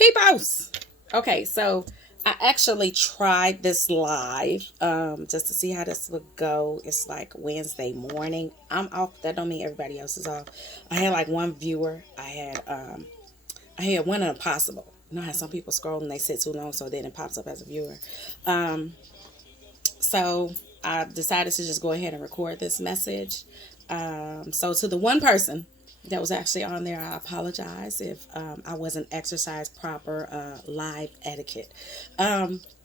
Peoples. Okay, so I actually tried this live just to see how this would go. It's like Wednesday morning. I'm off. That don't mean everybody else is off. I had like one viewer. I had one impossible. You know how some people scroll and they sit too long, so then it pops up as a viewer. Um, so I decided to just go ahead and record this message. So to the one person that was actually on there, I apologize if I wasn't exercise proper live etiquette.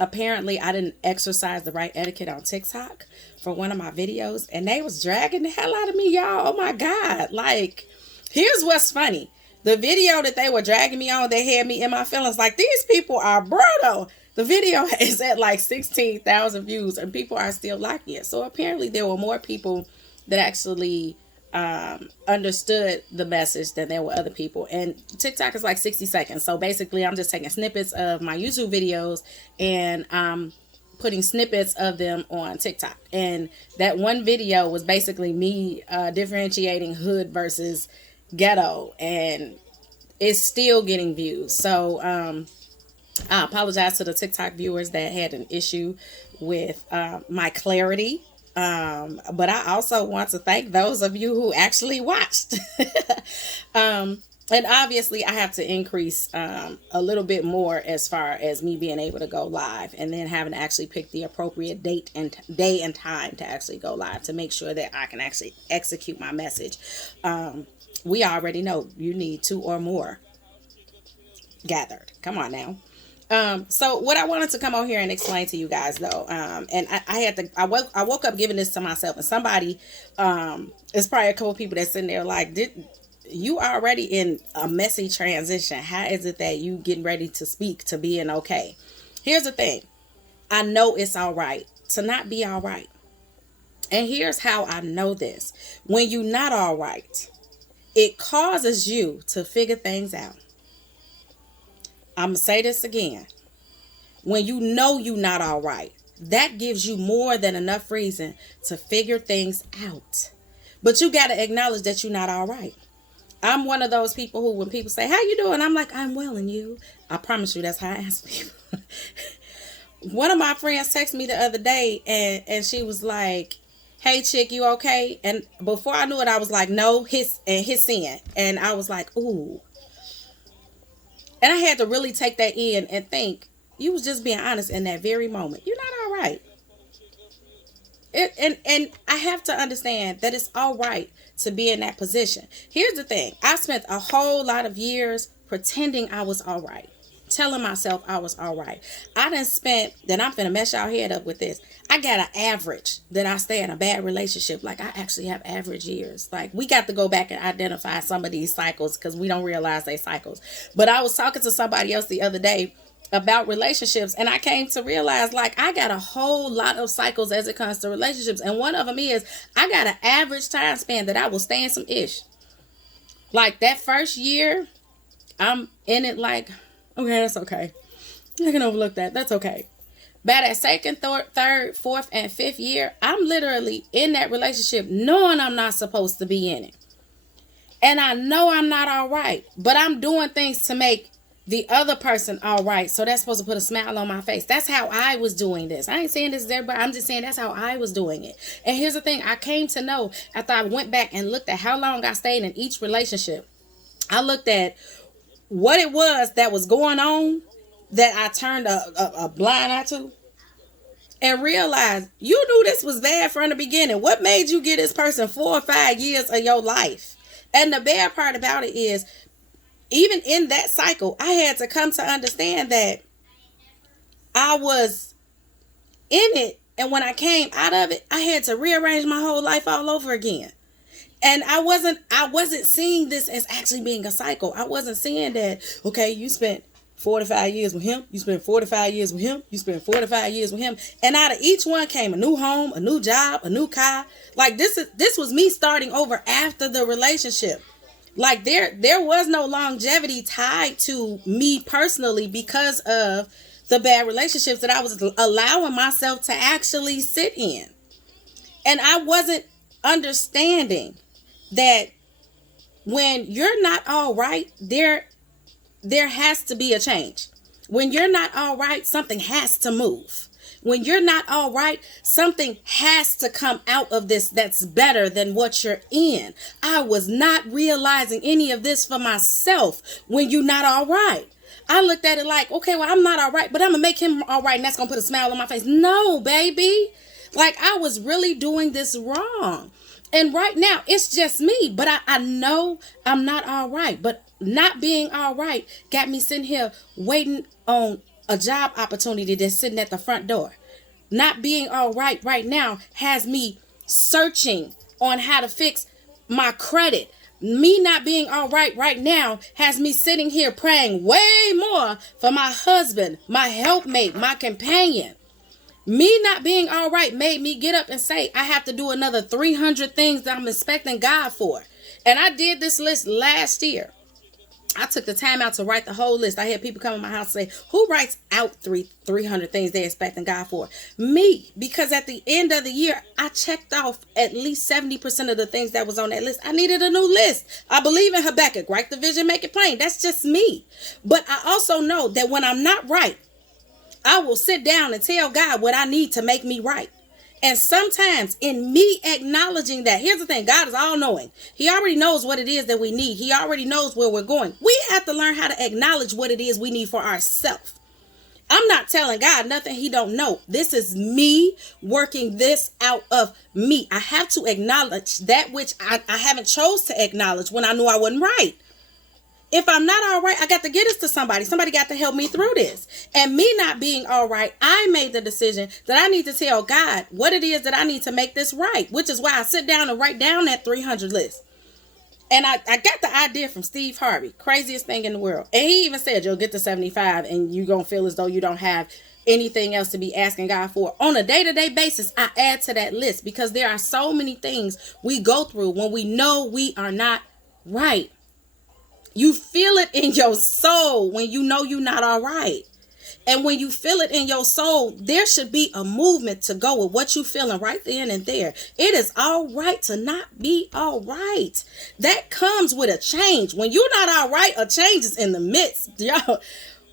Apparently, I didn't exercise the right etiquette on TikTok for one of my videos, and they was dragging the hell out of me, y'all. Oh my god! Like, here's what's funny. The video that they were dragging me on, they had me in my feelings. Like, these people are brutal. The video is at like 16,000 views, and people are still liking it. So apparently, there were more people that actually understood the message than there were other people. And TikTok is like 60 seconds. So basically, I'm just taking snippets of my YouTube videos and putting snippets of them on TikTok. And that one video was basically me differentiating hood versus ghetto, and it's still getting views. So I apologize to the TikTok viewers that had an issue with my clarity. But I also want to thank those of you who actually watched. And obviously, I have to increase a little bit more as far as me being able to go live, and then having to actually pick the appropriate date and day and time to actually go live to make sure that I can actually execute my message. We already know you need two or more gathered. Come on now. So what I wanted to come on here and explain to you guys though, and I had to, I woke up giving this to myself, and somebody, it's probably a couple people that's sitting there like, did you already in a messy transition? How is it that you getting ready to speak to being okay? Here's the thing. I know it's all right to not be all right. And here's how I know this. When you're not all right, it causes you to figure things out. I'm going to say this again. When you know you're not all right, that gives you more than enough reason to figure things out. But you got to acknowledge that you're not all right. I'm one of those people who, when people say, how you doing? I'm like, I'm well, and you? I promise you that's how I answer people. One of my friends texted me the other day, and she was like, hey, chick, you okay? And before I knew it, I was like, no, his sin. And I was like, ooh. And I had to really take that in and think, you was just being honest in that very moment. You're not all right. And I have to understand that it's all right to be in that position. Here's the thing. I spent a whole lot of years pretending I was all right. Telling myself I was all right. I done spent, then I'm finna mess y'all head up with this. I got an average that I stay in a bad relationship. Like, I actually have average years. Like, we got to go back and identify some of these cycles because we don't realize they cycles. But I was talking to somebody else the other day about relationships, and I came to realize, like, I got a whole lot of cycles as it comes to relationships. And one of them is I got an average time span that I will stay in some ish. Like, that first year, I'm in it like, okay, that's okay. I can overlook that. That's okay. By that second, third, fourth, and fifth year, I'm literally in that relationship knowing I'm not supposed to be in it. And I know I'm not all right. But I'm doing things to make the other person all right. So that's supposed to put a smile on my face. That's how I was doing this. I ain't saying this to everybody. I'm just saying that's how I was doing it. And here's the thing. I came to know after I went back and looked at how long I stayed in each relationship. I looked at what it was that was going on that I turned a blind eye to, and realized you knew this was bad from the beginning. What made you give this person 4 or 5 years of your life? And the bad part about it is, even in that cycle, I had to come to understand that I was in it, and when I came out of it, I had to rearrange my whole life all over again. And I wasn't seeing this as actually being a cycle. I wasn't seeing that, okay, you spent 45 years with him, you spent 45 years with him, you spent 45 years with him. And out of each one came a new home, a new job, a new car. Like, this was me starting over after the relationship. Like, there was no longevity tied to me personally because of the bad relationships that I was allowing myself to actually sit in. And I wasn't understanding that when you're not all right, there has to be a change. When you're not all right, something has to move. When you're not all right, something has to come out of this that's better than what you're in. I was not realizing any of this for myself when you're not all right. I looked at it like, okay, well, I'm not all right, but I'm going to make him all right, and that's going to put a smile on my face. No, baby. Like, I was really doing this wrong. And right now, it's just me. But I know I'm not all right. But not being all right got me sitting here waiting on a job opportunity that's sitting at the front door. Not being all right now has me searching on how to fix my credit. Me not being all right now has me sitting here praying way more for my husband, my helpmate, my companion. Me not being all right made me get up and say, I have to do another 300 things that I'm expecting God for. And I did this list last year. I took the time out to write the whole list. I had people come in my house and say, who writes out 300 things they're expecting God for? Me. Because at the end of the year, I checked off at least 70% of the things that was on that list. I needed a new list. I believe in Habakkuk. Write the vision, make it plain. That's just me. But I also know that when I'm not right, I will sit down and tell God what I need to make me right. And sometimes in me acknowledging that, here's the thing, God is all knowing. He already knows what it is that we need. He already knows where we're going. We have to learn how to acknowledge what it is we need for ourselves. I'm not telling God nothing he don't know. This is me working this out of me. I have to acknowledge that which I haven't chose to acknowledge when I knew I wasn't right. If I'm not all right, I got to get this to somebody. Somebody got to help me through this. And me not being all right, I made the decision that I need to tell God what it is that I need to make this right, which is why I sit down and write down that 300 list. And I got the idea from Steve Harvey, craziest thing in the world. And he even said, you'll get to 75 and you're going to feel as though you don't have anything else to be asking God for. On a day-to-day basis, I add to that list because there are so many things we go through when we know we are not right. You feel it in your soul when you know you're not all right. And when you feel it in your soul, there should be a movement to go with what you're feeling right then and there. It is all right to not be all right. That comes with a change. When you're not all right, a change is in the midst. Y'all,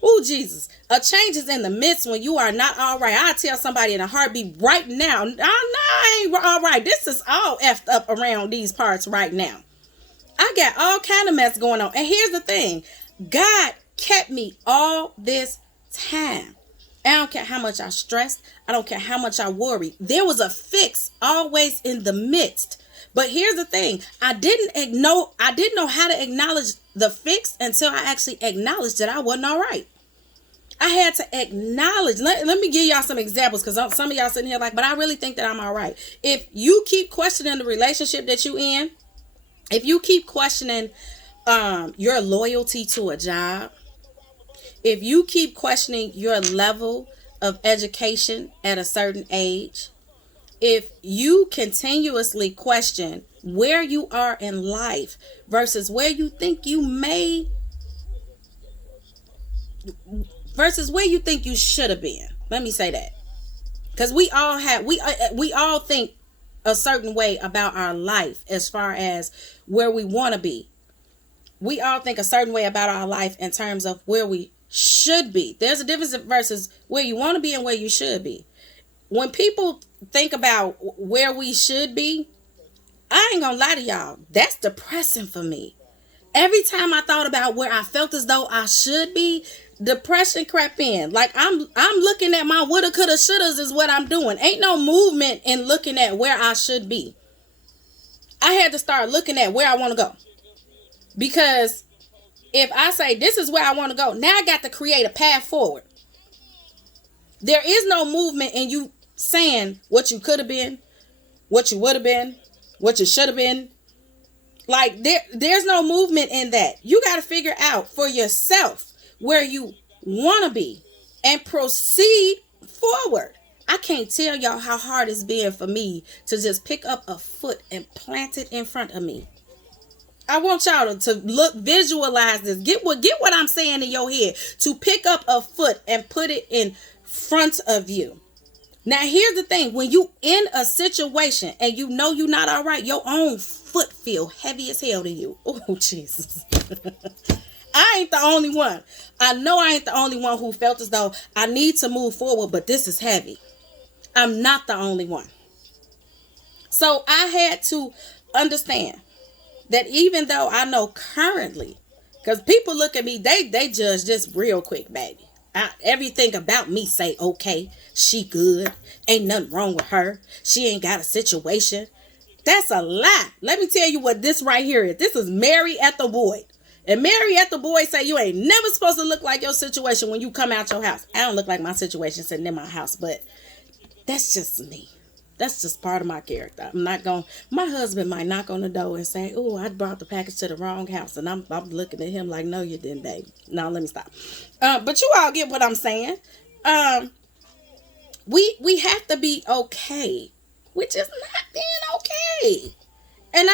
oh, Jesus. A change is in the midst when you are not all right. I tell somebody in a heartbeat right now, I ain't all right. This is all effed up around these parts right now. I got all kind of mess going on. And here's the thing. God kept me all this time. I don't care how much I stressed. I don't care how much I worried. There was a fix always in the midst. But here's the thing. I didn't know how to acknowledge the fix until I actually acknowledged that I wasn't all right. I had to acknowledge. Let me give y'all some examples because some of y'all sitting here like, but I really think that I'm all right. If you keep questioning the relationship that you in, if you keep questioning your loyalty to a job, if you keep questioning your level of education at a certain age, if you continuously question where you are in life versus where you think you may, versus where you think you should have been. Let me say that. Because we all think a certain way about our life as far as where we want to be. We all think a certain way about our life in terms of where we should be. There's a difference versus where you want to be and where you should be. When people think about where we should be, I ain't gonna lie to y'all, that's depressing for me. Every time I thought about where I felt as though I should be, depression crept in. Like I'm looking at my woulda, coulda, shouldas is what I'm doing. Ain't no movement in looking at where I should be. I had to start looking at where I want to go. Because if I say this is where I want to go, now I got to create a path forward. There is no movement in you saying what you could have been, what you would have been, what you should have been. Like there's no movement in that. You got to figure out for yourself where you want to be and proceed forward. I can't tell y'all how hard it's been for me to just pick up a foot and plant it in front of me. I want y'all to look, visualize this. Get what I'm saying in your head. To pick up a foot and put it in front of you. Now, here's the thing. When you in a situation and you know you're not all right, your own foot feel heavy as hell to you. Oh, Jesus. I ain't the only one. I know I ain't the only one who felt as though I need to move forward, but this is heavy. I'm not the only one. So I had to understand that even though I know currently, because people look at me, they judge just real quick, baby. Everything about me say, okay, she good. Ain't nothing wrong with her. She ain't got a situation. That's a lie. Let me tell you what this right here is. This is Mary at the Void. And Mary at the Void say you ain't never supposed to look like your situation when you come out your house. I don't look like my situation sitting in my house, but that's just me. That's just part of my character. I'm not going. My husband might knock on the door and say, "Oh, I brought the package to the wrong house," and I'm looking at him like, "No, you didn't, babe." No, let me stop. But you all get what I'm saying. Um, we have to be okay with just not being okay. And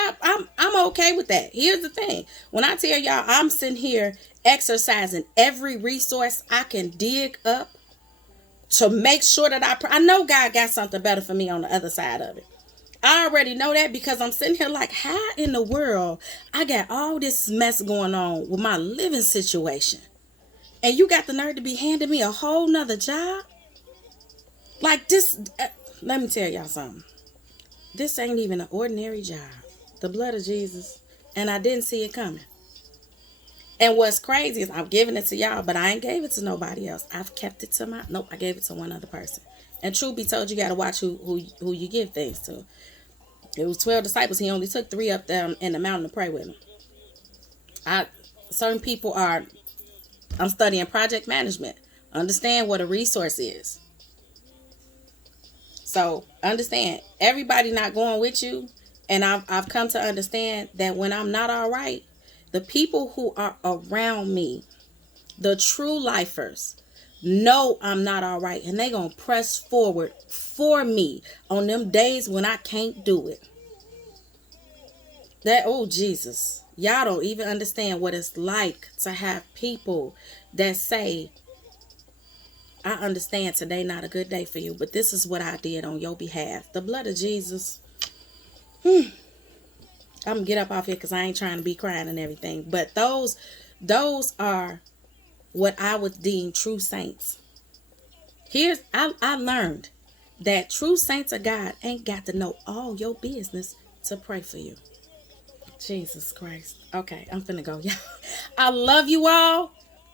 I'm okay with that. Here's the thing. When I tell y'all I'm sitting here exercising every resource I can dig up to make sure that I know God got something better for me on the other side of it. I already know that because I'm sitting here like, how in the world I got all this mess going on with my living situation, and you got the nerve to be handing me a whole nother job? Like this, let me tell y'all something. This ain't even an ordinary job. The blood of Jesus. And I didn't see it coming. And what's crazy is I'm giving it to y'all, but I ain't gave it to nobody else. I've kept it to I gave it to one other person. And truth be told, you got to watch who you give things to. It was 12 disciples. He only took 3 up there in the mountain to pray with him. Certain people are, I'm studying project management. Understand what a resource is. So understand, everybody not going with you. And I've come to understand that when I'm not all right, the people who are around me, the true lifers, know I'm not all right. And they going to press forward for me on them days when I can't do it. Oh, Jesus. Y'all don't even understand what it's like to have people that say, I understand today not a good day for you, but this is what I did on your behalf. The blood of Jesus. I'm gonna get up off here because I ain't trying to be crying and everything. But those are what I would deem true saints. I learned that true saints of God ain't got to know all your business to pray for you. Jesus Christ. Okay, I'm finna go, y'all. I love you all.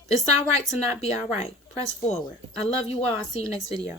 It's all right to not be all right. Press forward. I love you all. I'll see you next video.